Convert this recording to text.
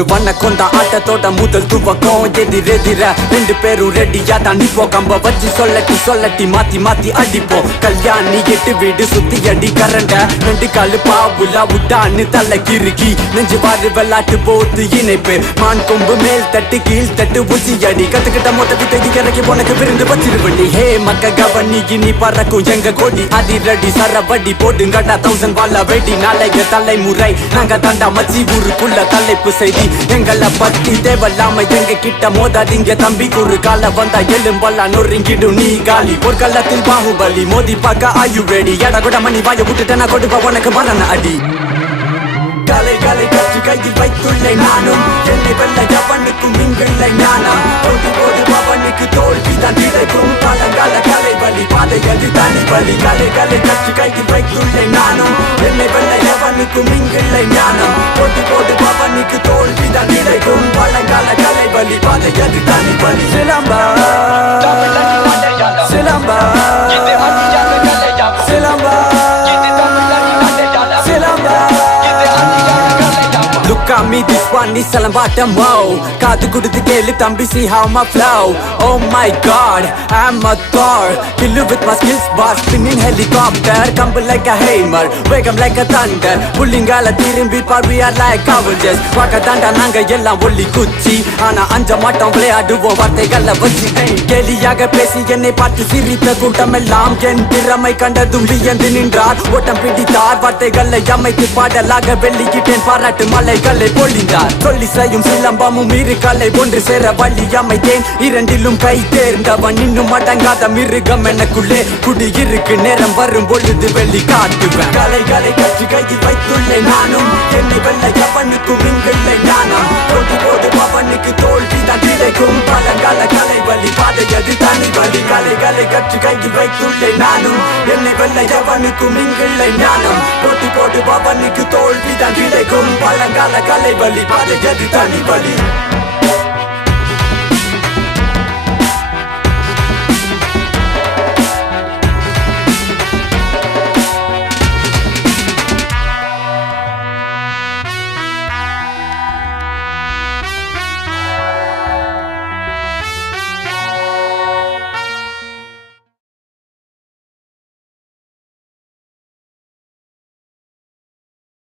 ஒரு வண்ணக்கம் தான் ஆட்டத்தோட முதல் துவக்கம். எதிரெதிர ரெண்டு பேரும் ரெடியா தான் நிப்போம். கம்ப வச்சு சொல்லட்டி மாத்தி மாத்தி அடிப்போம். கல்யாணி 8 வீடு சுத்தி அடி கரண்ட 2 காலு பாவுலா விட்டான்னு தலை கிறுக்கி நெஞ்சு வாரு வெள்ளாட்டு போத்து இணைப்பு. மான் கொம்பு மேல் தட்டு கீழ் தட்டு ஊசி அடி கத்துக்கிட்ட மொத்த வித்தை இறக்கி உனக்கு விருந்து வச்சிருவண்டி. ஹே மக்க கவனி இனி பறக்கும் எங்க கொடி அதிரடி சரபடி போடுங்கடா 1000 வாழ வெடி. நாளைய தலைமுறை நாங்க தாண்டா மச்சி ஊருக்குள்ள தலைப்பு செய்தி எங்களை பத்தி தேவலாம எங்க கிட்ட மோதாதீங்க தம்பி. ஒரு கால வந்தா எலும்பெல்லாம் நொறுங்கிடும் நீ காலி. ஒரு காலத்தில் பாகுபலி மோதி பார்க்க ஆயு ரெடி. எட கூட மணி வாய விட்டுட்டேனா கொடுப்பா உனக்கு மரண அடி. கலை கலை கற்று கையில் வைத்துள்ளே நானும் என்னை வெல்ல எவனுக்கும் இங்கில்லை ஞானம். போட்டு போடு பவனுக்கு தோல்விதான் கிடைக்கும். பழங்கால கலை வலி பாதையது தனி வலி. கலை கலை கற்று கையில் வைத்துள்ளே நானும் என்னை வெல்ல எவனுக்கும் இங்கில்லை ஞானம். போட்டு போடு பவனுக்கு தோல்விதான் கிடைக்கும். பழங்கால கலை வலி பாதையது தனி வலி. சிலம்பா சிலம்பா சிலம்பா Look at me, this one is Salambatam, wow. காது குடுத்து கேளு தம்பி, see how my flow. Oh my god, I'm a Thor. Kill you with my skills, boss. Spinning helicopter, coming like a hammer, wake up like a thunder. புள்ளிங்கால திரும்பி பார், we are like cowboys. வாக்க தாண்டா நாங்க எல்லாம் ஒல்லி குச்சி. ஆனா அஞ்ச மாட்டோம், விளையாடுவோம் வார்த்தைகளை வச்சு. கேலியாக பேசி என்னை பார்த்து சிரித்த கூட்டம் எல்லாம் என் திறமை கண்டதும் வியந்து நின்றார். ஓட்டம் பிடித்தார், வார்த்தைகளை அமைத்து பாடலாக வெளியிட்டேன். பாராட்டு மலைகளை பொழிந்தார். சொல்லி செய்யும் சிலம்பமும் இரு கலை ஒன்று சேர வழி அமைத்தேன். இரண்டிலும் கை தேர்ந்தவன் இன்னும் அடங்காத மிருகம் எனக்குள்ளே குடியிருக்கு. நேரம் வரும் பொழுது வெளி காட்டுவேன். கலைகளை கற்று கையில் வைத்துள்ளேன் நானும் என்னை வெல்ல எவனுக்கும் இங்கில்லை ஞானம். போட்டு போடு பவனுக்கு தோல்விதான் கிடைக்கும். பழங்கால கலை வலி பாதையது தனி வலி. கலைகளை கற்று கையில் வைத்துள்ளேன் நானும் என்னை வெல்ல எவனுக்கும் இங்கில்லை ஞானம். போட்டு போடு பவனுக்கு தோல்விதான் கிடைக்கும். பழங்கால கலை வலி பாதையது தனி வலி.